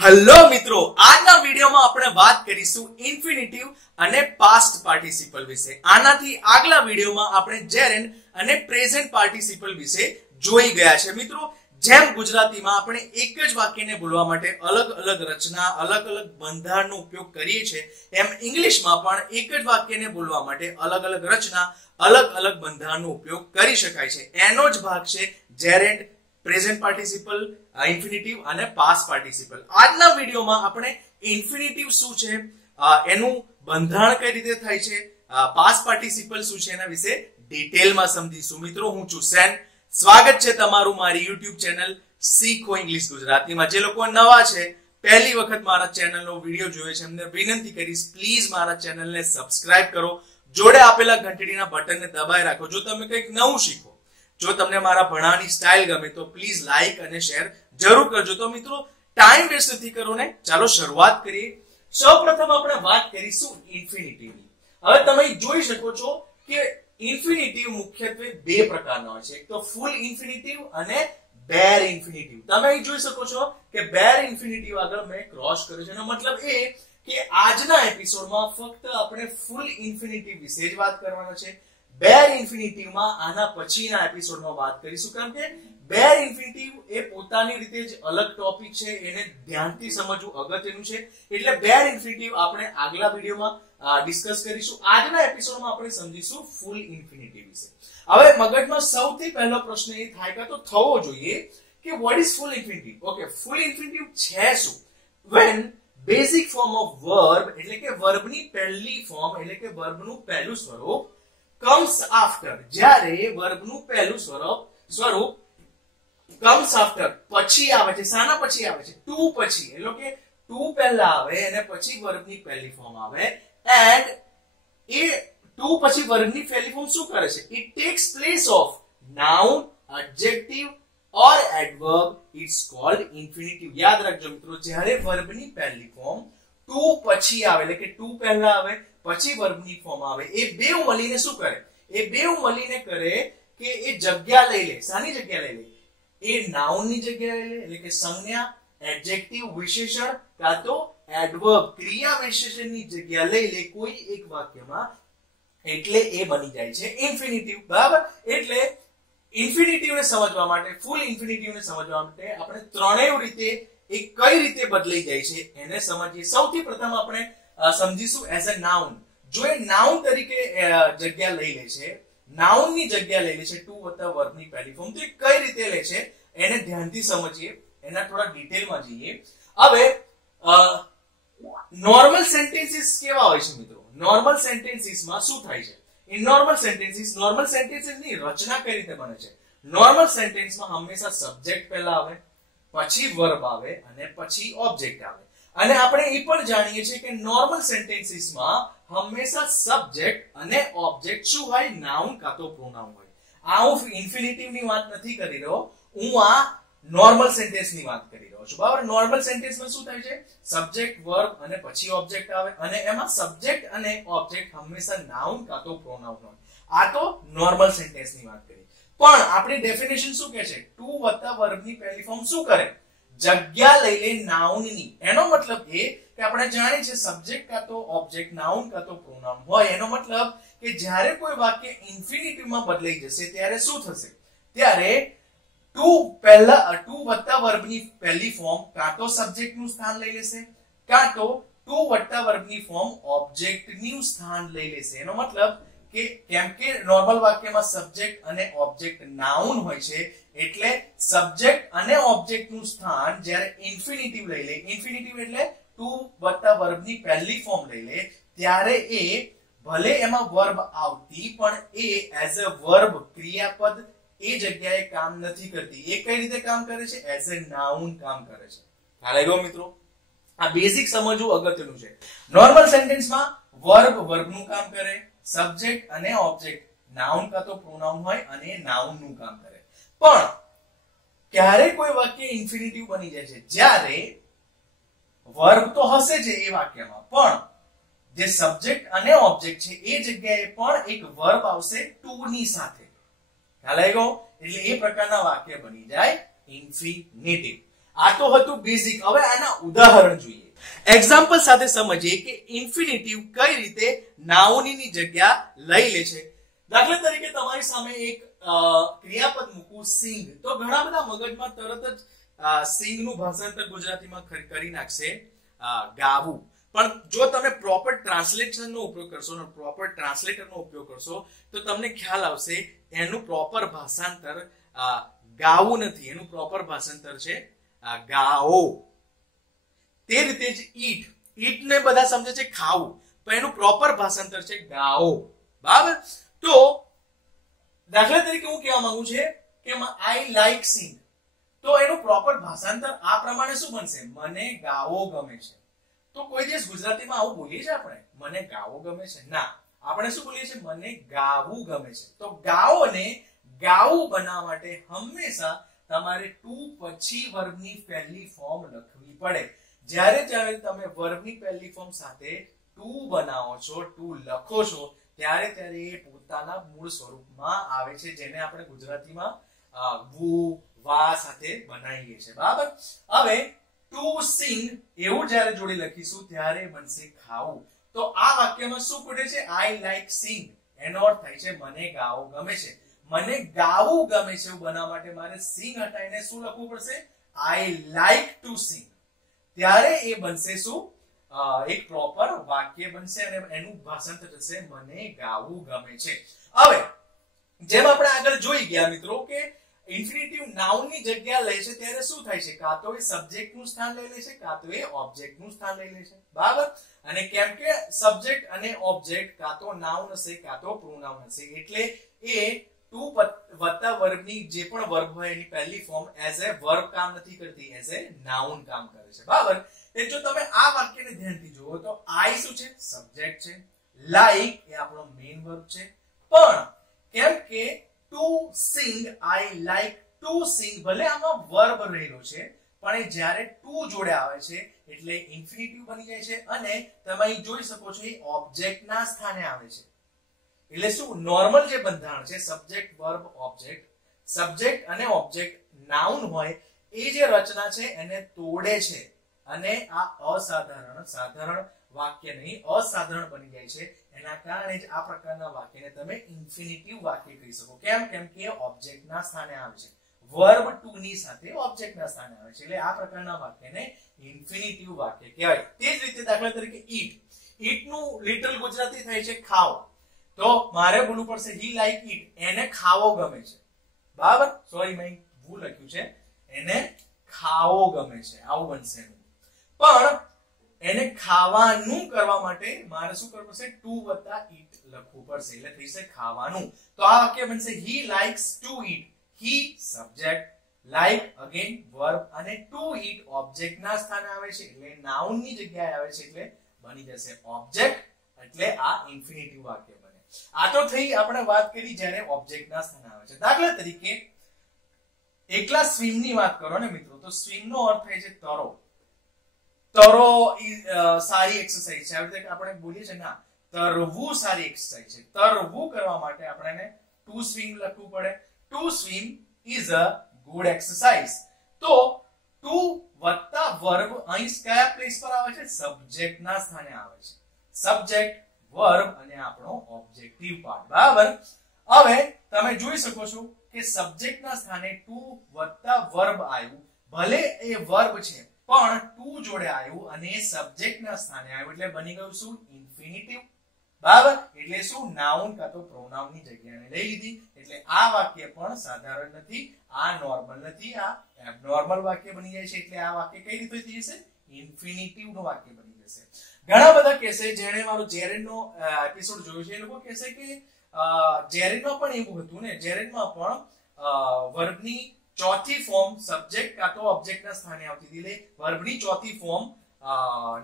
Hello મિત્રો, આજના વિડિયોમાં આપણે વાત કરીશું ઇન્ફિનિટિવ અને પાસ્ટ પાર્ટિસિપલ વિશે। આનાથી આગલા વિડિયોમાં આપણે જેરેન્ડ અને પ્રેઝન્ટ પાર્ટિસિપલ વિશે જોઈ ગયા છે। મિત્રો, જેમ ગુજરાતીમાં આપણે એક જ વાક્યને બોલવા માટે અલગ અલગ રચના, અલગ અલગ બંધારણનો ઉપયોગ કરીએ છીએ, એમ ઇંગ્લિશમાં પણ એક જ વાક્યને બોલવા માટે અલગ અલગ રચના, અલગ અલગ બંધારણનો ઉપયોગ કરી શકાય છે। એનો જ ભાગ છે જેરેન્ડ, પ્રેઝન્ટ પાર્ટિસિપલ, ઇન્ફિનિટિવ અને પાસ્ટ પાર્ટિસિપલ। આજના વિડિયોમાં આપણે ઇન્ફિનિટિવ શું છે, એનું બંધારણ કઈ રીતે થાય છે, પાસ્ટ પાર્ટિસિપલ શું છે, એના વિશે ડિટેલમાં સમજીશું। મિત્રો, હું છું સેન, સ્વાગત છે તમારું મારી YouTube ચેનલ શીખો ઇંગ્લિશ ગુજરાતીમાં। જે લોકો નવા છે, પહેલી વખત મારા ચેનલનો વિડિયો જોયો છે, એમને વિનંતી કરીશ પ્લીઝ મારા ચેનલને સબસ્ક્રાઇબ કરો, જોડે આપેલા ઘંટડીના બટનને દબાવી રાખો જો તમે કંઈક નવું શીખો। જો તમને મારા ભણાવવાની સ્ટાઇલ ગમે તો પ્લીઝ લાઈક અને શેર જરૂર કરજો। તો મિત્રો, ટાઈમ વેસ્ટ નથી કરવો ને, ચાલો શરૂઆત કરીએ। સૌપ્રથમ આપણે વાત કરીશું ઇન્ફિનિટિવની। હવે તમે જોઈ શકો છો કે ઇન્ફિનિટિવ મુખ્યત્વે બે પ્રકારના હોય છે, એક તો ફૂલ ઇન્ફિનિટિવ અને બેર ઇન્ફિનિટિવ। તમે અહીં જોઈ શકો છો કે બેર ઇન્ફિનિટિવ આગળ મેં ક્રોસ કર્યો છે, એનો મતલબ એ કે આજના એપિસોડમાં ફક્ત આપણે ફૂલ ઇન્ફિનિટિવ વિશે જ વાત કરવાના છે। બેર ઇન્ફિનિટિવમાં આના પછીના એપિસોડમાં વાત કરીશું, કારણ કે બેર ઇન્ફિનિટિવ એ પોતાની રીતે જ અલગ ટોપિક છે, એને ધ્યાનથી સમજવું અગત્યનું છે, એટલે બેર ઇન્ફિનિટિવ આપણે આગલા વિડિયોમાં ડિસ્કસ કરીશું। આજના એપિસોડમાં આપણે સમજીશું ફૂલ ઇન્ફિનિટિવ વિશે। હવે મગજમાં સૌથી પહેલો પ્રશ્ન એ થાય કે તો થવો જોઈએ કે what is full infinitive? Okay, full infinitive છે શું? when basic form of verb એટલે કે વર્બની પહેલી ફોર્મ એટલે કે વર્બનું પહેલું સ્વરૂપ comes after, જ્યારે વર્બનું પહેલું સ્વરૂપ comes after પછી આવે છે। શાના પછી આવે છે? to પછી, એટલે કે to પહેલા આવે અને પછી વર્બની પહેલી ફોર્મ આવે, and એ to પછી વર્બની પહેલી ફોર્મ શું કરે છે? it takes place of noun, adjective or adverb, it's called infinitive। યાદ રાખજો મિત્રો, જ્યારે વર્બની પહેલી ફોર્મ to પછી આવે એટલે કે to પહેલા આવે પછી વર્બની ફોર્મ આવે, એ બેઉ મળીને શું કરે? એ બેઉ મળીને કરે કે એ જગ્યા લઈ લે। શાની જગ્યા લઈ લે? એ નાઉન ની જગ્યા લઈ લે, એટલે કે સંજ્ઞા, એડજેક્ટિવ વિશેષણ કાં તો એડવર્બ ક્રિયા વિશેષણની જગ્યા લઈ લે કોઈ એક વાક્યમાં, એટલે એ બની જાય છે ઇન્ફિનિટિવ। બરાબર? એટલે ઇન્ફિનિટિવ ને સમજવા માટે, ફૂલ ઇન્ફિનિટિવ ને સમજવા માટે આપણે ત્રણેય રીતે એ કઈ રીતે બદલાઈ જાય છે એને સમજીએ। સૌથી પ્રથમ આપણે સમજીશું એઝ અ નાઉન। જો એ નાઉન તરીકે જગ્યા લઈ લે છે, નાઉન ની જગ્યા લઈ લે છે ટુ વત્તા વર્બની પહેલી ફોર્મ, તો એ કઈ રીતે લે છે એને ધ્યાનથી સમજીએ, એના થોડા ડિટેલમાં જઈએ। હવે નોર્મલ સેન્ટેન્સીસ કેવા હોય છે મિત્રો? નોર્મલ સેન્ટેન્સીસમાં શું થાય છે? ઇન નોર્મલ સેન્ટેન્સીસની રચના કઈ રીતે બને છે? નોર્મલ સેન્ટેન્સમાં હંમેશા સબ્જેક્ટ પહેલા આવે, પછી વર્બ આવે અને પછી ઓબ્જેક્ટ આવે, અને આપણે એ પણ જાણીએ છીએ કે નોર્મલ સેન્ટેન્સીસમાં હંમેશા સબ્જેક્ટ અને ઓબ્જેક્ટ શું હોય? નાઉન કાં તો પ્રોનાઉન હોય। આ હું ઇન્ફિનિટિવ ની વાત નથી કરી રહ્યો, હું આ નોર્મલ સેન્ટેન્સ ની વાત કરી રહ્યો છું। બરાબર? નોર્મલ સેન્ટેન્સમાં શું થાય છે? સબ્જેક્ટ, વર્બ અને પછી ઓબ્જેક્ટ આવે, અને એમાં સબ્જેક્ટ અને ઓબ્જેક્ટ હંમેશા નાઉન કાં તો પ્રોનાઉન હોય। આ તો નોર્મલ સેન્ટેન્સ ની વાત કરી, પણ આપણી ડેફિનેશન શું કહે છે? ટુ વત્તા વર્બની પહેલી ફોર્મ શું કરે? જગ્યા લઈ લે નાઉનની। એનો મતલબ એ કે આપણે જાણીએ છીએ સબ્જેક્ટ કાં તો ઓબ્જેક્ટ, નાઉન કાં તો પ્રોનાઉન હોય, એનો મતલબ કે જ્યારે કોઈ વાક્ય ઇન્ફિનિટિવમાં બદલાઈ જશે ત્યારે શું થશે? ત્યારે ટુ વત્તા વર્બની પહેલી ફોર્મ કાં તો સબ્જેક્ટનું સ્થાન લઈ લેશે, કાં તો ટુ વત્તા વર્બની ફોર્મ ઓબ્જેક્ટનું સ્થાન લઈ લેશે। એનો મતલબ કે કેમ કે નોર્મલ વાક્યમાં સબ્જેક્ટ અને ઓબ્જેક્ટ નાઉન હોય છે, એટલે સબ્જેક્ટ અને ઓબ્જેક્ટનું સ્થાન જ્યારે ઇન્ફિનિટિવ લઈ લે, ઇન્ફિનિટિવ એટલે ટુ વત્તા વર્બની પહેલી ફોર્મ લઈ લે, ત્યારે એ ભલે એમાં વર્બ આવતી પણ એ એઝ અ વર્બ ક્રિયાપદ એ જગ્યાએ કામ નથી કરતી। એ કઈ રીતે કામ કરે છે? એઝ અ નાઉન કામ કરે છે। ખ્યાલ આવ્યો મિત્રો? આ બેઝિક સમજવું અગત્યનું છે। નોર્મલ સેન્ટેન્સમાં વર્બ વર્બનું કામ કરે, સબ્જેક્ટ અને ઓબ્જેક્ટ નાઉન કાં તો પ્રોનાઉન હોય અને નાઉનનું કામ કરે, પણ ક્યારે કોઈ વાક્ય ઇન્ફિનિટિવ બની જાય છે? જ્યારે વર્બ તો હશે જ એ વાક્યમાં, પણ જે સબ્જેક્ટ અને ઓબ્જેક્ટ છે એ જગ્યાએ પણ એક વર્બ આવશે ટુ ની સાથે। ખ્યાલ આવ્યો? એટલે એ પ્રકારના વાક્ય બની જાય ઇન્ફિનિટિવ। આ તો હતું બેઝિક. હવે આના ઉદાહરણ જોઈએ. એક્ઝામ્પલ સાથે સમજીએ કે ઇન્ફિનિટિવ કઈ રીતે નાઉનની જગ્યા લઈ લે છે. દાખલા તરીકે તમારી સામે એક ક્રિયાપદ મૂકું સિંગ, તો ઘણા બધા મગજમાં તરત જ સિંગ નું ભાષાંતર ગુજરાતીમાં કરી નાખશે ગાવું. પણ જો તમે પ્રોપર ટ્રાન્સલેશન નો ઉપયોગ કરશો ને પ્રોપર ટ્રાન્સલેટર નો ઉપયોગ કરશો તો તમને ખ્યાલ આવશે એનું પ્રોપર ભાષાંતર ગાવું નથી, એનું પ્રોપર ભાષાંતર છે ગાઓ. તે રીતે જ ઈટ ને બધા સમજે છે ખાવું, પણ એનું પ્રોપર ભાષાંતર છે ગાઓ. બરાબર? તો દાખલા તરીકે હું કહેવા માંગુ છે કે આઈ લાઈક સિંગ, તો એનું પ્રોપર ભાષાંતર આ પ્રમાણે શું બનશે? મને ગાવો ગમે છે. તો કોઈ દિવસ ગુજરાતીમાં આવું બોલીએ છીએ આપણે, મને ગાવો ગમે છે? ના, આપણે શું બોલીએ છીએ? મને ગાવું ગમે છે. તો ગાઓ ને ગાવું બનાવવા માટે હંમેશા તમારે ટુ પછી વર્બની પહેલી ફોર્મ લખવી પડે. જ્યારે તમે વર્બની પહેલી ફોર્મ સાથે ટુ બનાવો છો, ટુ લખો છો, ત્યારે એ પોતાના મૂળ સ્વરૂપમાં આવે છે, જેને આપણે ગુજરાતીમાં વુ વા સાથે બનાવીએ છીએ. બરાબર? હવે ટુ સિંગ એવું જ્યારે જોડે લખીશું ત્યારે બનશે ખાવું. તો આ વાક્યમાં શું ખૂટે છે? આઈ લાઈક સિંગ. એનો અર્થ થાય છે મને ગાવો ગમે છે. મને ગાવું ગમે છે એવું બનાવવા માટે મારે સિંગ હટાવીને શું લખવું પડશે? I like to sing. ત્યારે એ બનશે શું? એક પ્રોપર વાક્ય બનશે અને એનું ભાષાંતર થશે મને ગાવું ગમે છે. હવે જેમ આપણે આગળ જોઈ ગયા મિત્રો કે ઇન્ફિનિટિવ નાઉન ની જગ્યા લે છે ત્યારે શું થાય છે? કાં તો એ સબ્જેક્ટ નું સ્થાન લઈ લે છે, કાં તો એ ઓબ્જેક્ટ નું સ્થાન લઈ લે છે. બરાબર? અને કેમ કે સબ્જેક્ટ અને ઓબ્જેક્ટ કાં તો નાઉન હશે કાં તો પ્રોનાઉન હશે, એટલે એ ટુ વત્તા વર્બની જે પણ વર્બ હોય એની પહેલી ફોર્મ એઝ એ વર્બ કામ નથી કરતી, એઝ એ નાઉન કામ કરે છે. બરાબર? એટલે જો તમે આ વાક્યને ધ્યાનથી જુઓ તો આઈ શું છે? સબ્જેક્ટ છે. લાઈક એ આપણો મેઇન વર્બ છે. પણ કેમ કે to sing, I like to sing, ભલે આમાં વર્બ રહેલો છે પણ એ જ્યારે ટુ જોડે આવે છે એટલે ઇન્ફિનિટિવ બની જાય છે અને તમે અહીં જોઈ શકો છો એ ઓબ્જેક્ટના સ્થાને આવે છે. એટલે શું? નોર્મલ જે બંધારણ છે સબ્જેક્ટ વર્બ ઓબ્જેક્ટ, સબ્જેક્ટ અને ઓબ્જેક્ટ નાઉન હોય એ જે રચના છે એને તોડે છે અને આ સાધારણ વાક્ય નહીં અસાધારણ બની જાય છે. એના કારણે જ આ પ્રકારના વાક્યને તમે ઇન્ફિનિટિવ વાક્ય કહી શકો. કેમ? કેમ કે ઓબ્જેક્ટના સ્થાને આવે છે, વર્બ ટુ ની સાથે ઓબ્જેક્ટના સ્થાને આવે છે, એટલે આ પ્રકારના વાક્યને ઇન્ફિનિટિવ વાક્ય કહેવાય. તે જ રીતે દાખલા તરીકે ઈટ નું લિટરલ ગુજરાતી થાય છે ખાવ. તો મારે બોલવું પડશે હી લાઈક ઈટ, એને ખાવો ગમે છે. બરાબર? સોરી મેં ભૂલ લખ્યું છે, એને ખાવો ગમે છે, આવું બનશે. પણ એને ખાવાનું કરવા માટે મારે શું કરવું પડશે? ટુ વત્તા ઈટ લખવું પડશે, એટલે થશે ખાવાનું. તો આ વાક્ય બનશે હી likes to eat. He subject, like again verb અને ટુ ઈટ ઓબ્જેક્ટ ના સ્થાને આવે છે, એટલે નાઉન ની જગ્યાએ આવે છે, એટલે બની જશે ઓબ્જેક્ટ. એટલે આ ઇન્ફિનિટિવ વાક્ય બને. આ તો થઈ આપણે વાત કરી જ્યારે ઓબ્જેક્ટ ના સ્થાને આવે છે. દાખલા તરીકે એકલા સ્વિમ ની વાત કરો ને મિત્રો, તો સ્વિમ નો અર્થ થાય છે તરો. તરો સારી એક્સરસાઇઝ છે. આવી રીતે આપણે બોલીએ છીએ ના, તરવું સારી એક્સરસાઇઝ છે. તરવું કરવા માટે આપણે ટુ સ્વિમ લખવું પડે. Two swim is a good exercise. તો ટુ વત્તા વર્બ અહીં કયા પ્લેસ પર આવે છે? સબ્જેક્ટ ના સ્થાને આવે છે. સબ્જેક્ટ, વર્બ અને આપણો ઓબ્જેક્ટિવ પાર્ટ. બરાબર? હવે તમે જોઈ શકો છો કે સબ્જેક્ટ ના સ્થાને ટુ વત્તા વર્બ આવ્યું. ભલે એ વર્બ છે પણ ટુ જોડે આવ્યું અને સબ્જેક્ટ ના સ્થાને આવ્યું, એટલે બની ગયું શું? ઇન્ફિનિટિવ. બરાબર? એટલે શું? નાઉન કાં તો પ્રોનાઉન ની જગ્યાને લઈ લીધી. એટલે આ વાક્ય પણ સાધારણ નથી, આ નોર્મલ નથી, આ એબનોર્મલ વાક્ય બની જાય છે. એટલે આ વાક્ય કઈ રીતે થઈ જશે? ઇન્ફિનિટિવ નું વાક્ય બની જશે. ઘણા બધા કહેશે, જેણે મારો જેરેડ નો એપિસોડ જોયો છે એ લોકો કહેશે કે જેરેડ માં પણ એવું હતું ને, જેરેડ માં પણ વર્બની ચોથી ફોર્મ સબ્જેક્ટ કાં તો ઓબ્જેક્ટ ના સ્થાને આવતી હતી, એટલે વર્બની ચોથી ફોર્મ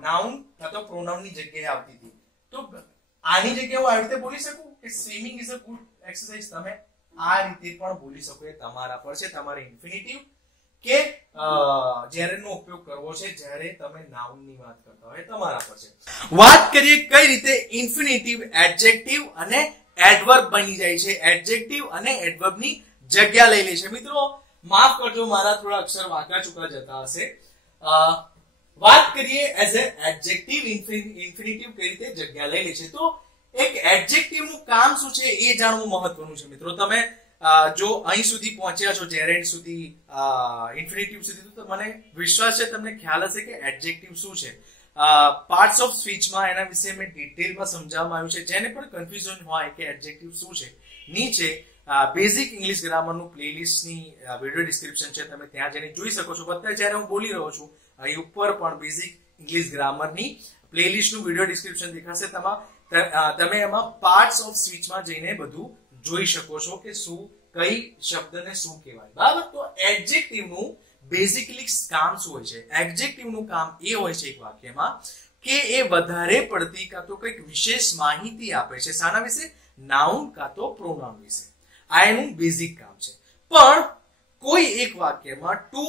નાઉન કાં તો પ્રોનાઉન ની જગ્યાએ આવતી હતી. તો આની જગ્યાએ હું આવી રીતે બોલી શકું કે swimming is a good exercise? તમે આ રીતે પણ બોલી શકો, એ તમારા પર છે. તમારે ઇન્ફિનિટિવ કે જેરેડ નો ઉપયોગ કરવો છે જ્યારે તમે નાઉન ની વાત કરતા હોય, તમારા પર છે. વાત કરીએ કઈ રીતે ઇન્ફિનિટિવ એડજેક્ટિવ અને એડવર્બ બની જાય છે, એડજેક્ટિવ અને એડવર્બ ની જગ્યા લઈ લે છે. મિત્રો माफ करजो मारा थोड़ा अक्षर वांका चूका जता हशे। बात करिए एज ए एडजेक्टिव इन्फिनिटिव कई रीते जग्या लई ले छे। तो एक एडजेक्टिव નું કામ શું છે એ જાણવું મહત્વનું છે મિત્રો। તમે જો અહીં સુધી પહોંચ્યા છો જેરેન્ડ સુધી ઇન્ફિનિટિવ સુધી તો મને વિશ્વાસ છે તમને ખ્યાલ હશે કે એડજેક્ટિવ શું છે। પાર્ટ્સ ઓફ સ્પીચ માં એના વિશે મેં ડિટેલમાં સમજાવવામાં આવ્યું છે। જેને પણ કન્ફ્યુઝન હોય કે એડજેક્ટિવ શું છે નીચે બેઝિક ઇંગ્લિશ ગ્રામર નું પ્લેલિસ્ટ ની વિડિયો ડિસ્ક્રિપ્શન છે, તમે ત્યાં જઈને જોઈ શકો છો। અત્યારે જ્યારે હું બોલી રહ્યો છું અહીં ઉપર પણ બેઝિક ઇંગ્લિશ ગ્રામર ની પ્લેલિસ્ટ નું વિડિયો ડિસ્ક્રિપ્શન દેખાશે। તમે એમાં પાર્ટ્સ ઓફ સ્પીચ માં જઈને બધું જોઈ શકો છો કે શું કઈ શબ્દને શું કહેવાય, બરાબર। તો એડજેક્ટિવ નું બેઝિકલી કામ શું હોય છે? એડજેક્ટિવ નું કામ એ હોય છે એક વાક્યમાં કે એ વધારે પડતી કાં તો કંઈક વિશેષ માહિતી આપે છે। શાના વિશે? નાઉન કાં તો પ્રોનાઉન વિશે। આ એનું બેઝિક કામ છે। પણ કોઈ એક વાક્યમાં ટુ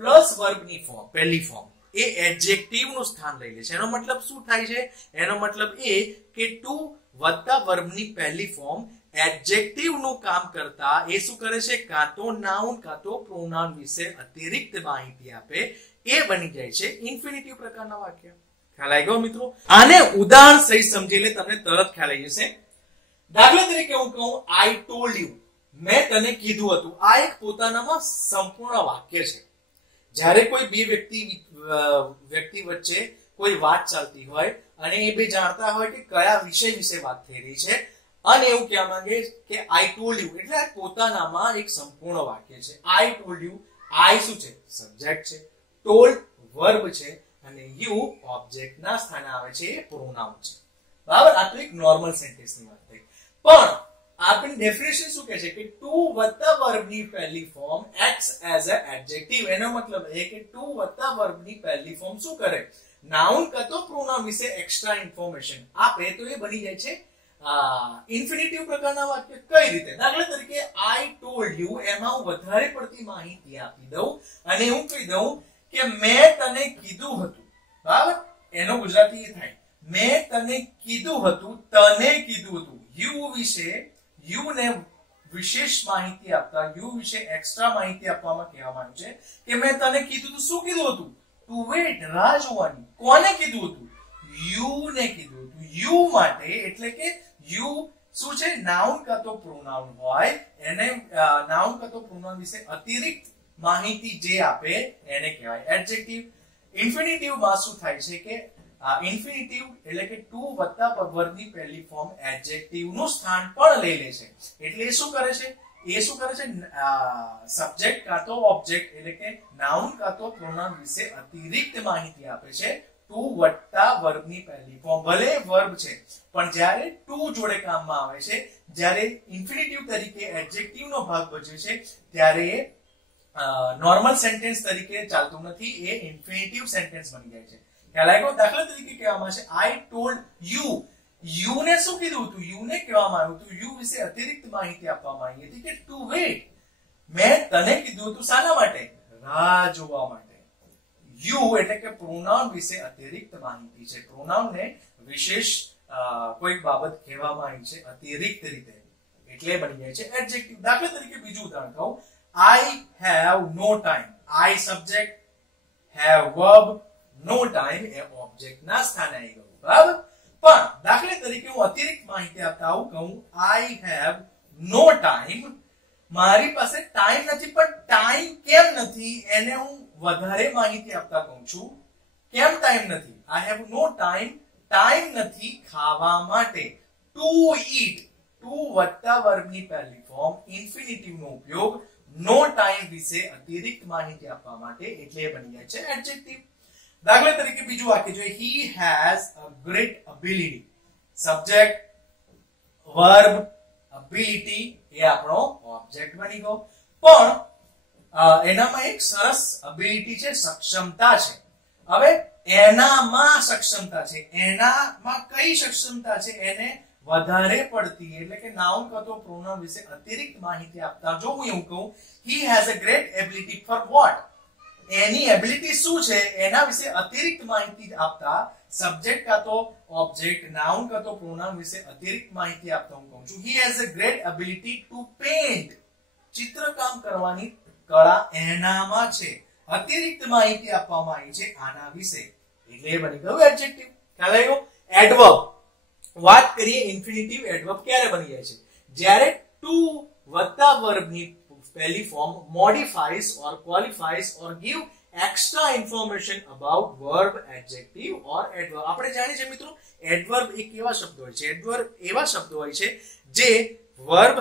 પ્લસ વર્બની ફોર્મ પહેલી ફોર્મ એ એડજેક્ટિવ નું સ્થાન લઈ લે છે। એનો મતલબ શું થાય છે? એનો મતલબ એ કે ટુ વત્તા વર્બની પહેલી ફોર્મ એડજેક્ટિવ નું કામ કરતા એ શું કરે છે? કાં તો નાઉન કાં તો પ્રોનાઉન વિશે અતિરિક્ત માહિતી આપે, એ બની જાય છે ઇન્ફિનિટિવ પ્રકારના વાક્ય। ખ્યાલ આવી ગયો મિત્રો? આને ઉદાહરણ સહિત સમજી લે તમને તરત ખ્યાલ આવી જશે। દાખલા તરીકે હું કહું આઈ ટોલ્ડ યુ, મેં તને કીધું હતું। આ એક પોતાનામાં સંપૂર્ણ વાક્ય છે। જ્યારે કોઈ બે વ્યક્તિ વચ્ચે કોઈ વાત ચાલતી હોય અને એ બે જાણતા હોય કે કયા વિષય વિશે વાત થઈ રહી છે અને એવું કહેવા માંગે કે આઈ ટોલ્ડ યુ, એટલે આ પોતાનામાં એક સંપૂર્ણ વાક્ય છે। આઈ ટોલ્ડ યુ, આઈ શું છે? સબ્જેક્ટ છે, ટોલ્ડ વર્બ છે અને યુ ઓબ્જેક્ટ ના સ્થાને આવે છે, એ પ્રોનાઉન છે, બરાબર। આ તો એક નોર્મલ સેન્ટેન્સ ની વાત થઈ। પણ આપણી ડેફિનેશન શું કહે છે કે ટુ વત્તા વર્બની પહેલી form acts as a adjective. એનો મતલબ એ કે ટુ વત્તા વર્બની પહેલી ફોર્મ શું કરે? નાઉન કાં તો પ્રોનાઉન વિશે એક્સ્ટ્રા ઇન્ફોર્મેશન આપે, તો એ બની જાય છે ઇન્ફિનિટિવ પ્રકારના વાક્ય। કઈ રીતે? દાખલા તરીકે આઈ ટોલ્ડ યુ, એમાં હું વધારે પડતી માહિતી આપી દઉં અને હું કહી દઉં કે મેં તને કીધું હતું, બરાબર। એનો ગુજરાતી એ થાય મેં તને કીધું હતું, તને કીધું હતું। યુ વિશે, યુ ને વિશેષ માહિતી આપતા, યુ વિશે એક્સ્ટ્રા માહિતી આપવામાં કહેવામાં આવ્યું છે કે મેં તને કીધું હતું। શું કીધું હતું? ટુ વેઇટ, રાહ જોવાની। કોને કીધું હતું? યુ ને કીધું હતું। યુ માટે એટલે કે યુ શું છે? નાઉન કાં તો પ્રોનાઉન હોય, એને નાઉન કાં તો પ્રોનાઉન વિશે અતિરિક્ત માહિતી જે આપે એને કહેવાય એડજેક્ટિવ। ઇન્ફિનિટિવ માં શું થાય છે કે ઇન્ફિનિટિવ એટલે કે ટુ વત્તા વર્બની પહેલી ફોર્મ એડજેક્ટિવ નું સ્થાન પણ લઈ લે છે। એટલે એ શું કરે છે? એ શું કરે છે? સબ્જેક્ટ કાં તો ઓબ્જેક્ટ એટલે કે નાઉન કાં તો પ્રોનાઉન વિશે અતિરિક્ત માહિતી આપે છે ટુ વત્તા વર્બની પહેલી ફોર્મ। ભલે વર્બ છે પણ જ્યારે ટુ જોડે કામમાં આવે છે, જ્યારે ઇન્ફિનિટિવ તરીકે એડજેક્ટિવ નો ભાગ ભજવે છે ત્યારે એ નોર્મલ સેન્ટેન્સ તરીકે ચાલતું નથી, એ ઇન્ફિનિટિવ સેન્ટેન્સ બની જાય છે। ખ્યાલ આવ્યો? દાખલા તરીકે કહેવામાં આવે છે આઈ ટોલ્ડ યુ, યુ ને શું કીધું હતું? યુ ને કહેવામાં આવ્યું હતું યુ વિશે અતિરિક્ત માહિતી આપવામાં આવી હતી કે ટુ વેઇટ, મેં તને કીધું હતું શાના માટે? રાહ જોવા માટે। યુ એટલે કે પ્રોનાઉન વિશે અતિરિક્ત માહિતી છે, પ્રોનાઉન ને વિશેષ કોઈ બાબત કહેવામાં આવી છે અતિરિક્ત રીતે, એટલે બની જાય છે એડજેક્ટિવ। દાખલા તરીકે બીજું ઉદાહરણ કહું I have no time, I subject, have verb, no time એ ઓબ્જેક્ટ ના સ્થાને આવી ગયું, બરાબર। પણ દાખલા તરીકે હું અતિરિક્ત માહિતી આપતા આવું કહું આઈ હેવ નો ટાઈમ, મારી પાસે ટાઈમ નથી, પણ ટાઈમ કેમ નથી એને હું વધારે માહિતી આપતા કહું છું કેમ ટાઈમ નથી? I have no time, time નથી ખાવા માટે। ટુ ઈટ, ટુ વત્તા વર્બની પહેલી ફોર્મ ઇન્ફિનિટિવ નો ઉપયોગ નો ટાઈમ વિશે અતિરિક્ત માહિતી આપવા માટે, એટલે બની જાય છે એડજેક્ટિવ। દાખલા તરીકે બીજું વાક્ય જોઈએ he has a great ability, subject, verb, ability એ આપણો ઓબ્જેક્ટ બની ગયો। પણ એનામાં એક સરસ ability છે, સક્ષમતા છે। હવે એનામાં સક્ષમતા છે, એનામાં કઈ સક્ષમતા છે? એને વધારે પડતી એટલે કે નાઉન કાં તો પ્રોનાઉન વિશે અતિરિક્ત માહિતી આપતા જો હું એવું કહું he has a great ability for what? Any ability શું છે એના વિશે અતિરિક્ત માહિતી આપતા સબ્જેક્ટ કાં તો ઓબ્જેક્ટ, નાઉન કાં તો પ્રોનાઉન વિશે અતિરિક્ત માહિતી આપતા હું કહું છું he has a great ability to paint, ચિત્રકામ કરવાની કળા એનામાં છે, અતિરિક્ત માહિતી આપવામાં આવી છે આના વિશે, એટલે બની ગયું એડજેક્ટિવ. ખ્યાલ આવ્યો? એડવર્બ વાત કરીએ, ઇન્ફિનિટિવ એડવર્બ ક્યારે બની જાય છે? જ્યારે ટુ વત્તા વર્બની પહેલી form modifies or qualifies or give extra information about verb, adjective or adverb. આપણે જાણીએ છીએ મિત્રો, એડવર્બ એક એવા શબ્દ હોય છે, એડવર્બ એવા શબ્દ હોય છે જે વર્બ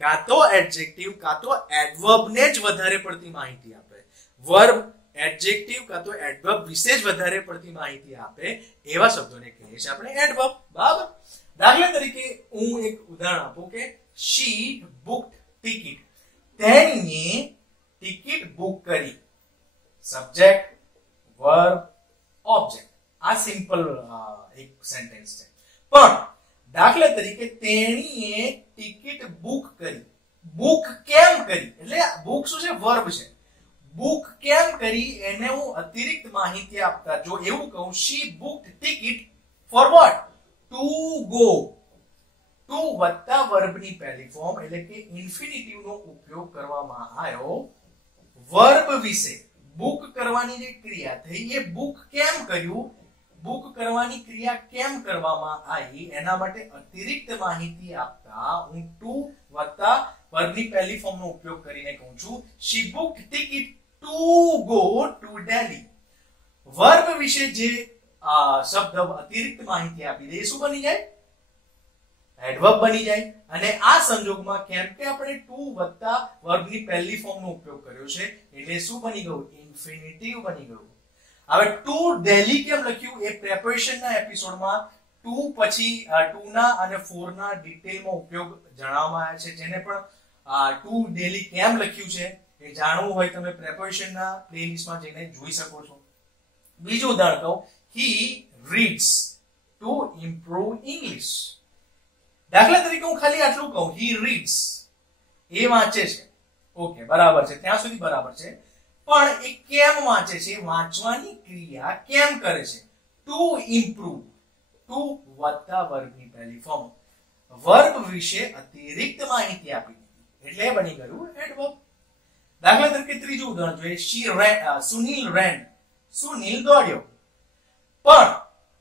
કાં તો એડજેક્ટિવ કાં તો એડવર્બ ને જ વધારે પડતી માહિતી આપે. વર્બ, એડજેક્ટિવ કાં તો એડવર્બ વિશે જ વધારે પડતી માહિતી આપે એવા શબ્દોને કહીએ છીએ આપણે એડવર્બ. બરાબર? દાખલા તરીકે હું એક ઉદાહરણ આપું કે she booked ticket. તેણીએ ટિકિટ બુક કરી. Subject, verb, object. આ સિમ્પલ એક સેન્ટેન્સ છે. પણ દાખલા તરીકે તેણીએ ટિકિટ બુક કરી. બુક કેમ કરી? એટલે બુક શું છે? વર્બ છે. બુક કેમ કરી એને હું અતિરિક્ત માહિતી આપતા જો એવું કહું, she booked ticket for what? To go. To વત્તા વર્બની પહેલી ફોર્મ એટલે કે ઇન્ફિનિટિવ નો ઉપયોગ કરવામાં આવ્યો વર્બ વિશે. બુક કરવાની જે ક્રિયા થઈ એ બુક કેમ કર્યું, બુક કરવાની ક્રિયા કેમ કરવામાં આવી એના માટે અતિરિક્ત માહિતી આપતા હું ટુ વત્તા વર્બની પહેલી ફોર્મ નો ઉપયોગ કરીને કહું છું she booked ticket to go to Delhi. Verb વિશે જે શબ્દ અતિરિક્ત માહિતી આપી દે એ શું બની જાય? એડવર્બ બની જાય. અને આ સંજોગમાં કેમ કે આપણે ટુ વત્તા વર્બની પહેલી ફોર્મ નો ઉપયોગ કર્યો છે એટલે શું બની ગયું? ઇન્ફિનિટિવ બની ગયું. હવે ટુ દિલ્હી કેમ લખ્યું એ પ્રેપરેશન ના એપિસોડમાં ટુ પછી ટુ ના અને ફોર ના ડિટેલમાં ઉપયોગ જણાવવામાં આવ્યા છે. જેને પણ ટુ દિલ્હી કેમ લખ્યું છે એ જાણવું હોય તમે પ્રેપરેશન ના પ્લેલિસ્ટમાં જઈને જોઈ શકો છો. બીજું ઉદાહરણ કહું, he reads to improve English. દાખલા તરીકે હું ખાલી આટલું કહું, he reads, એ વાંચે છે. ઓકે, બરાબર છે, ત્યાં સુધી બરાબર છે. પણ એ કેમ વાંચે છે? વાંચવાની ક્રિયા કેમ કરે છે? To improve. ટુ વત્તા વર્બની પહેલી ફોર્મ વર્બ વિશે અતિરિક્ત માહિતી આપી દીધી એટલે બની ગયું એડવર્બ. દાખલા તરીકે ત્રીજું ઉદાહરણ જોઈએ, સુનિલ ran. સુનિલ દોડ્યો. પણ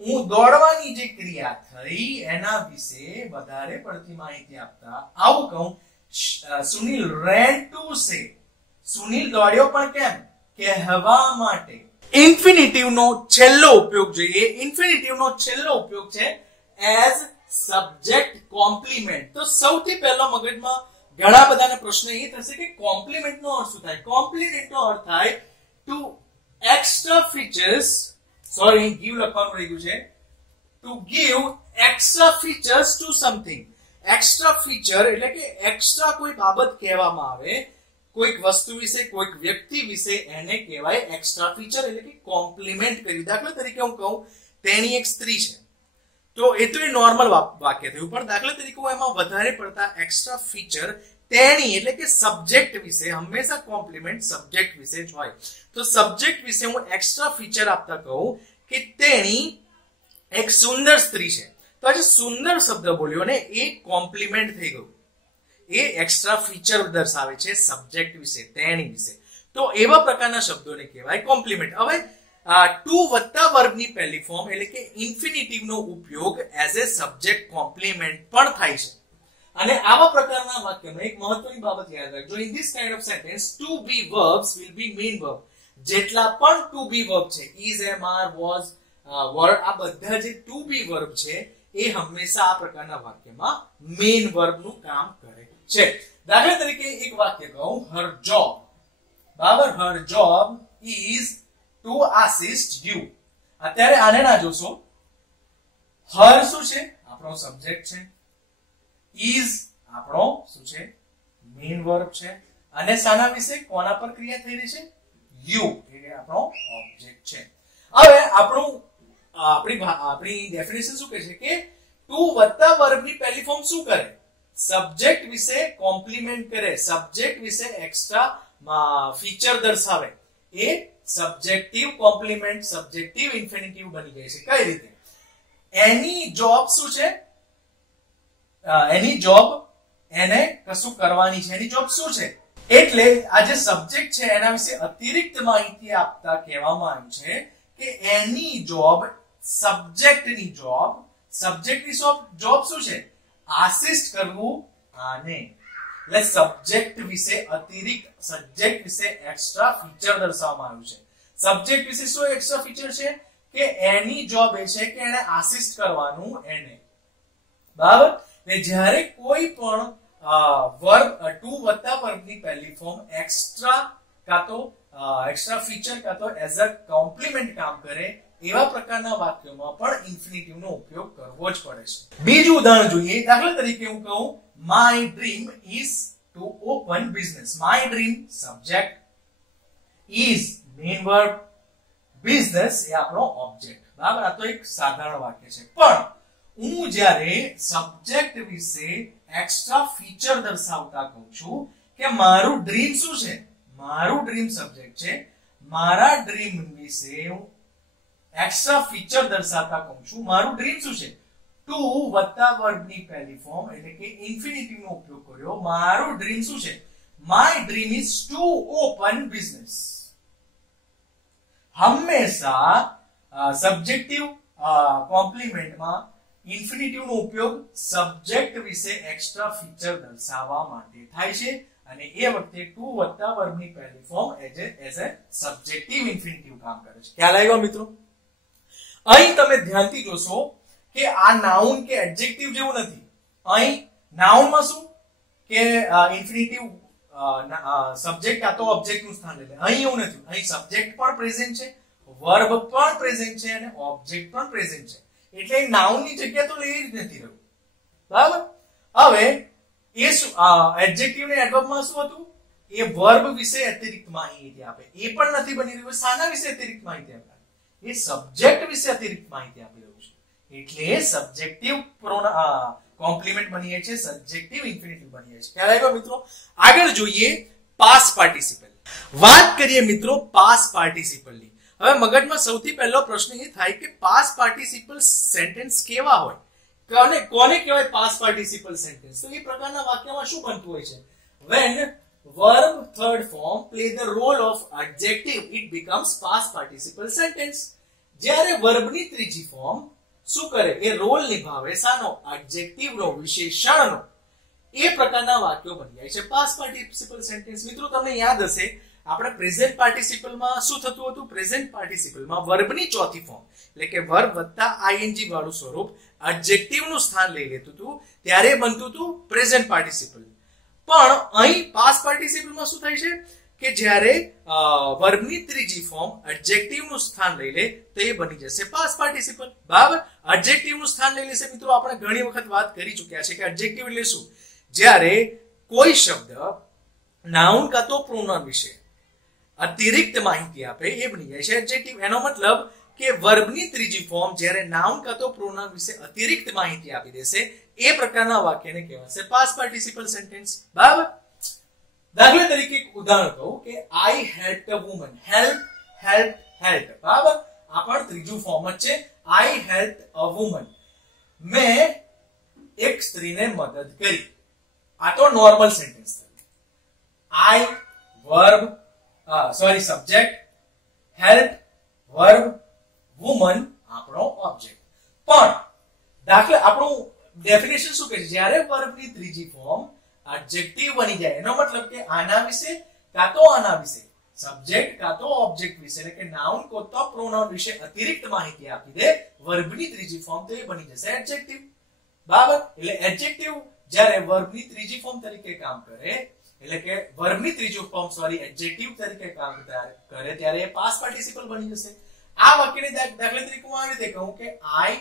હું દોડવાની જે ક્રિયા થઈ એના વિશે વધારે પડતી માહિતી આપતા આવું કહું, Sunil ran to say. Sunil દોડ્યો પણ કેમ? કહેવા માટે. ઇન્ફિનિટિવ નો છેલ્લો ઉપયોગ જોઈએ. ઇન્ફિનિટિવ નો છેલ્લો ઉપયોગ છે એઝ સબ્જેક્ટ કોમ્પ્લિમેન્ટ. તો સૌથી પહેલા મગજમાં ઘણા બધાના પ્રશ્ન એ થશે કે કોમ્પ્લિમેન્ટ નો અર્થ શું થાય? કોમ્પ્લિમેન્ટ નો અર્થ થાય to extra features, sorry give લખવાનું રહ્યું છે, to give extra features to something. Extra feature એટલે કે એક્સ્ટ્રા કોઈ બાબત કહેવામાં આવે કોઈક વસ્તુ વિશે, કોઈક વ્યક્તિ વિશે, એને કહેવાય એક્સ્ટ્રા ફીચર એટલે કે કોમ્પ્લિમેન્ટ કરી. દાખલા તરીકે હું કહું તેણી એક સ્ત્રી છે, તો એ તો એ નોર્મલ વાક્ય થયું. પણ દાખલા તરીકે હું એમાં વધારે પડતા એક્સ્ટ્રા ફીચર તેણી એટલે કે સબ્જેક્ટ વિશે, હંમેશા કોમ્પ્લિમેન્ટ સબ્જેક્ટ વિશે જ હોય. તો સબ્જેક્ટ વિશે હું એક્સ્ટ્રા ફીચર આપતા કહું કે તેણી એક સુંદર સ્ત્રી છે. તો આજે સુંદર શબ્દ બોલ્યો ને એ કોમ્પ્લિમેન્ટ થઈ ગયું. એ એક્સ્ટ્રા ફીચર દર્શાવે છે સબ્જેક્ટ વિશે, તેણી વિશે. તો એવા પ્રકારના શબ્દોને કહેવાય કોમ્પ્લિમેન્ટ. હવે ટુ વત્તા વર્બની પહેલી ફોર્મ એટલે કે ઇન્ફિનિટિવ નો ઉપયોગ એઝ એ સબ્જેક્ટ કોમ્પ્લિમેન્ટ પણ થાય છે. અને આવા પ્રકારના વાક્યમાં એક મહત્વની બાબત યાદ રાખજો, in this kind of sentence to be verbs will be main verb. જેટલા પણ ટુ બી વર્બ છે, is, am, are, was, were, આ બધા જે ટુ બી વર્બ છે એ હંમેશા આ પ્રકારના વાક્યમાં મેઇન વર્બ નું કામ કરે છે. દાખલા તરીકે એક વાક્ય કહું, હર જોબ. બરાબર, her job is to assist you. અત્યારે આને ના જોશો. હર શું છે? આપણો સબ્જેક્ટ છે. ઇઝ આપણો શું છે? મેઇન વર્બ છે. અને શાના વિશે, કોના પર ક્રિયા થઈ રહી છે? યુ, એટલે આપણો ઓબ્જેક્ટ છે. હવે આપણી ડેફિનેશન શું કહે છે કે ટુ વત્તા વર્બની પહેલી ફોર્મ શું કરે? સબ્જેક્ટ વિશે કોમ્પ્લિમેન્ટ કરે, સબ્જેક્ટ વિશે એક્સ્ટ્રા ફીચર દર્શાવે. એ સબ્જેક્ટિવ કોમ્પ્લિમેન્ટ, સબ્જેક્ટિવ ઇન્ફિનિટિવ બની ગઈ છે. કઈ રીતે? એની જોબ શું છે? એની જોબ એને કશું કરવાની છે. એની જોબ શું છે? એટલે આ જે સબ્જેક્ટ છે એના વિશે અતિરિક્ત માહિતી આપતા કહેવામાં આવ્યું છે કે એની જોબ સબ્જેક્ટની જોબ શું છે આસિસ્ટ કરવું આને એટલે સબ્જેક્ટ વિશે અતિરિક્ત સબ્જેક્ટ વિશે એક્સ્ટ્રા ફીચર દર્શાવવામાં આવ્યું છે સબ્જેક્ટ વિશે શું એક્સ્ટ્રા ફીચર છે કે એની જોબ એ છે કે એને આસિસ્ટ કરવાનું એને બરાબર ને જ્યારે કોઈ પણ વર્બ ટુ વત્તા વર્બની પહેલી ફોર્મ એક્સ્ટ્રા કા તો એક્સ્ટ્રા ફીચર કા તો એઝ અ કોમ્પ્લિમેન્ટ કામ કરે એવા પ્રકારના વાક્યોમાં પણ ઇન્ફિનિટિવ નો ઉપયોગ કરવો જ પડે છે બીજું ઉદાહરણ જોઈએ દાખલા તરીકે હું કહું my dream is to open business my dream subject is main verb business એ આપણો ઓબ્જેક્ટ બરાબર આ તો એક સાધારણ વાક્ય છે પણ હું જ્યારે સબ્જેક્ટ વિશે એક્સ્ટ્રા ફીચર દર્શાવતા કહું છું કે મારું ડ્રીમ શું છે મારું ડ્રીમ સબ્જેક્ટ છે મારા ડ્રીમ વિશે હું એક્સ્ટ્રા ફીચર દર્શાવતા કહું છું મારું ડ્રીમ શું છે ટુ વત્તા વર્બની પહેલી ફોર્મ એટલે કે ઇન્ફિનિટિવ નો ઉપયોગ કર્યો મારું ડ્રીમ શું છે my dream is to open business હંમેશા સબ્જેક્ટિવ કોમ્પ્લિમેન્ટમાં ઇન્ફિનિટિવ નો ઉપયોગ સબ્જેક્ટ વિશે એક્સ્ટ્રા ફીચર દર્શાવવા માટે થાય છે અને એ વખતે ટુ વત્તા વર્બની પહેલી form as a subjective infinitive કામ કરે છે ખ્યાલ આવ્યો મિત્રો અહીં તમે ધ્યાનથી જોશો કે આ નાઉન કે એડજેક્ટિવ જેવું નથી અહીં નાઉન માં શું કે ઇન્ફિનિટિવ સબ્જેક્ટ કા તો ઓબ્જેક્ટ નું સ્થાન લે અહીં એવું નથી અહીં સબ્જેક્ટ પણ પ્રેઝન્ટ છે વર્બ પણ પ્રેઝન્ટ છે અને ઓબ્જેક્ટ પણ પ્રેઝન્ટ છે એટલે નાઉન ની જગ્યા તો લઈ જ નથી રહ્યું બરાબર હવે એ એડજેક્ટિવ ને એડવર્બ માં શું હતું એ વર્બ વિશે અતિરિક્ત માહિતી આપે એ પણ નથી બની રહ્યું શાના વિશે અતિરિક્ત માહિતી આપે એ સબ્જેક્ટ વિશે અતિરિક્ત માહિતી આપી રહ્યું છે એટલે સબ્જેક્ટિવ કોમ્પ્લિમેન્ટ બની જાય છે સબ્જેક્ટિવ ઇન્ફિનિટિવ બની જાય છે ખ્યાલ આવ્યો મિત્રો આગળ જોઈએ પાસ્ટ પાર્ટિસિપલ વાત કરીએ મિત્રો પાસ્ટ પાર્ટિસિપલ ની હવે મગજમાં સૌથી પહેલો પ્રશ્ન એ થાય કે પાસ્ટ પાર્ટિસિપલ સેન્ટેન્સ કેવા હોય કોને કહેવાય પાસ્ટ પાર્ટિસિપલ સેન્ટેન્સ તો એ પ્રકારના વાક્યમાં શું બનતું હોય છે when verb third form play the role of adjective it becomes past participle sentence જ્યારે વર્બની ત્રીજી ફોર્મ શું કરે એ રોલ નિભાવે શાનો એડજેક્ટિવ નો વિશેષણનો એ પ્રકારના વાક્યો બની જાય છે પાસ્ટ પાર્ટિસિપલ સેન્ટેન્સ મિત્રો તમને યાદ હશે આપણે પ્રેઝન્ટ પાર્ટિસિપલ માં શું થતું હતું પ્રેઝન્ટ પાર્ટિસિપલ માં વર્બની ચોથી ફોર્મ એટલે કે વર્બ વત્તા આઈએનજી વાળું સ્વરૂપ એડજેક્ટિવ નું સ્થાન લઈ લેતું હતું ત્યારે બનતું હતું પ્રેઝન્ટ પાર્ટિસિપલ પણ અહીં પાસ્ટ પાર્ટિસિપલ માં શું થાય છે કે જ્યારે વર્બની ત્રીજી ફોર્મ એડજેક્ટિવ નું સ્થાન લઈ લે તો એ બની જશે પાસ્ટ પાર્ટિસિપલ બરાબર એડજેક્ટિવ નું સ્થાન લઈ લેશે મિત્રો આપણે ઘણી વખત વાત કરી ચૂક્યા છે કે એડજેક્ટિવ એટલે શું જ્યારે કોઈ શબ્દ નાઉન કા તો પ્રોનાઉન વિશે અતિરિક્ત માહિતી આપે એ બની જાય છે એડજેક્ટિવ એનો મતલબ કે વર્બની ત્રીજી ફોર્મ જ્યારે નાઉન કા તો પ્રોનાઉન વિશે અતિરિક્ત માહિતી આપી દેશે એ પ્રકારના વાક્યને કહેવાશે પાસ્ટ પાર્ટિસિપલ સેન્ટેન્સ બરાબર દાખલા તરીકે એક ઉદાહરણ કહું કે આઈ હેલ્પ્ડ અ વુમન હેલ્પ બરાબર આ પણ ત્રીજું ફોર્મ જ છે આઈ હેલ્પ્ડ અ વુમન મેં એક સ્ત્રીને મદદ કરી આ તો નોર્મલ સેન્ટેન્સ આઈ verb subject help verb woman આપણો ઓબ્જેક્ટ પણ દાખલા આપણું ડેફિનેશન શું કહે છે જ્યારે વર્બની ત્રીજી ફોર્મ એડજેક્ટિવ બની જાય એનો મતલબ કે આના વિશે કા તો આના વિશે સબ્જેક્ટ કા તો ઓબ્જેક્ટ વિશે એટલે કે નાઉન કો તો પ્રોનાઉન વિશે અતિરિક્ત માહિતી આપી દે વર્બની ત્રીજી ફોર્મ તો એ બની જશે એડજેક્ટિવ બરાબર એટલે એડજેક્ટિવ જ્યારે વર્બની ત્રીજી ફોર્મ તરીકે કામ કરે એટલે કે વર્બની ત્રીજી ફોર્મ એડજેક્ટિવ તરીકે કામ કરે ત્યારે એ પાસ્ટ પાર્ટિસિપલ બની જશે આ વાક્યને દાખલા તરીકે હું આ રીતે કહું કે આઈ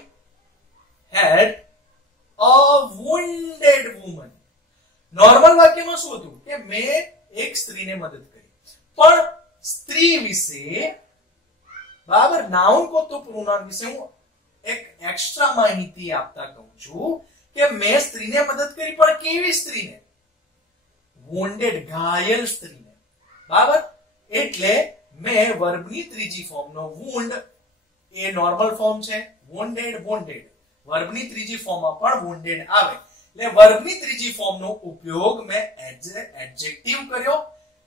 હેડ અ wounded woman નોર્મલ વાક્યમાં શું હતું કે મેં એક સ્ત્રીને મદદ કરી પણ સ્ત્રી વિશે બરાબર નાઉન કો તો પ્રોનાઉન વિશે હું એક એક્સ્ટ્રા માહિતી આપતા કહું છું કે મેં સ્ત્રીને મદદ કરી પણ કેવી સ્ત્રીને wounded ઘાયલ સ્ત્રીને બરાબર એટલે મેં વર્બની ત્રીજી ફોર્મનો wound એ નોર્મલ ફોર્મ છે wounded વર્બની ત્રીજી ફોર્મમાં પણ wounded આવે એટલે વર્બની ત્રીજી ફોર્મનો ઉપયોગ મેં એડજેક્ટિવ કર્યો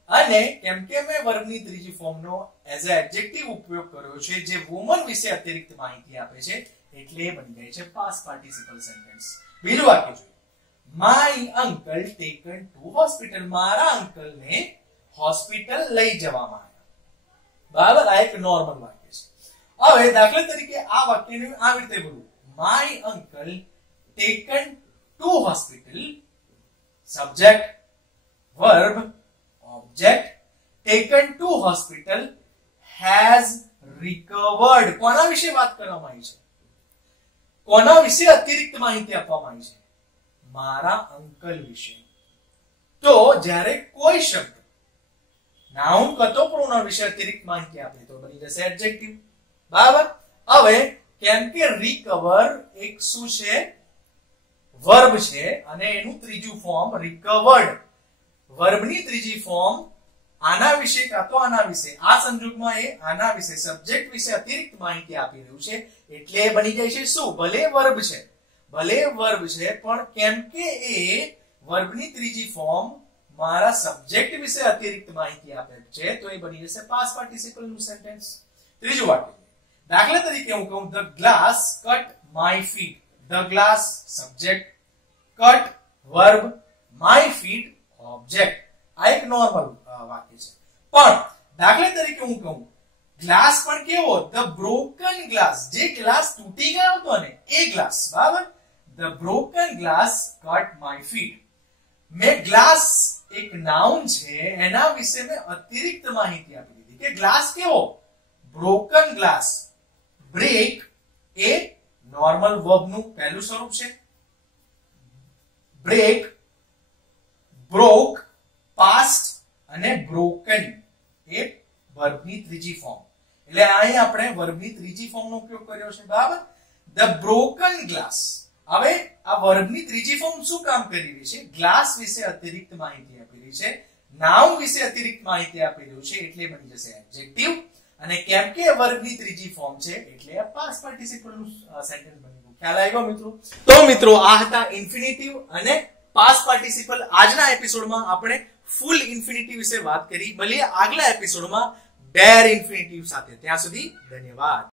અને કેમ કે મેં વર્બની ત્રીજી ફોર્મનો એઝ અ એડજેક્ટિવ ઉપયોગ કર્યો છે જે વુમન વિશે અતિરિક્ત માહિતી આપે છે એટલે એ બની જાય છે પાસ્ટ પાર્ટિસિપલ સેન્ટેન્સ. બીજું વાક્ય જોઈએ. My uncle taken to hospital. મારા અંકલને હોસ્પિટલ લઈ જવામાં આવ્યા. બરાબર, આ એક નોર્મલ વાક્ય છે. હવે દાખલા તરીકે આ વાક્યને આવી રીતે બોલું. My uncle taken to hospital. Subject, verb, object, taken to hospital, has recovered. કોના વિશે વાત કરવામાં આવી છે? કોના વિશે અતિરિક્ત માહિતી આપવામાં આવી છે? મારા અંકલ વિશે. તો જ્યારે કોઈ શબ્દ નાઉન કતો પ્રોનાઉન વિશે અતિરિક્ત માહિતી આપે તો બની જશે એડજેક્ટિવ. બરાબર. હવે કેમ કે રિકવર એક શું છે? વર્બ છે અને એનું ત્રીજું ફોર્મ રિકવર્ડ. વર્બની ત્રીજી ફોર્મ આના વિશે કાં તો આના વિશે. આ સંજોગમાં એ આના વિશે સબ્જેક્ટ વિશે અતિરિક્ત માહિતી આપી રહ્યું છે એટલે એ બની જાય છે શું? ભલે વર્બ છે, પણ કેમ કે એ વર્બની ત્રીજી ફોર્મ મારા સબ્જેક્ટ વિશે અતિરિક્ત માહિતી આપે છે તો એ બની જશે પાસ્ટ પાર્ટિસિપલ નું સેન્ટેન્સ. ત્રીજું વાક્ય. દાખલા તરીકે હું કહું the glass cut my feet. The glass subject, cut verb, my feet object. આ એક નોર્મલ વાક્ય છે. પણ દાખલા તરીકે હું કહું ગ્લાસ પણ કેવો? The broken glass. જે ગ્લાસ તૂટી ગયો હતો ને એ ગ્લાસ. બરાબર. The broken glass cut my feet. મેં ગ્લાસ એક નાઉન છે એના વિશે મેં અતિરિક્ત માહિતી આપી દીધી કે ગ્લાસ કેવો? Broken glass. બ્રેક એ નોર્મલ વર્બ નું પહેલું સ્વરૂપ છે. બ્રેક, broke past અને broken એ વર્બની ત્રીજી ફોર્મ. એટલે અહીં આપણે વર્બની ત્રીજી ફોર્મનો ઉપયોગ કર્યો છે. બરાબર. The broken glass. હવે આ વર્બની ત્રીજી ફોર્મ શું કામ કરી રહી છે? ગ્લાસ વિશે અતિરિક્ત માહિતી આપી રહી છે, નાઉન વિશે અતિરિક્ત માહિતી આપી રહ્યું છે એટલે બની જશે એડજેક્ટિવ. અને કેમ કે વર્બની ત્રીજી ફોર્મ છે એટલે આ પાસ્ટ પાર્ટિસિપલ નું સેન્ટેન્સ બની ગયું. ખ્યાલ આવ્યો મિત્રો? તો મિત્રો આ હતા ઇન્ફિનિટિવ અને પાસ્ટ પાર્ટિસિપલ. આજના એપિસોડમાં આપણે ફૂલ ઇન્ફિનિટિવ વિશે વાત કરી. મળીએ આગલા એપિસોડમાં ડેર ઇન્ફિનિટિવ સાથે. ત્યાં સુધી ધન્યવાદ.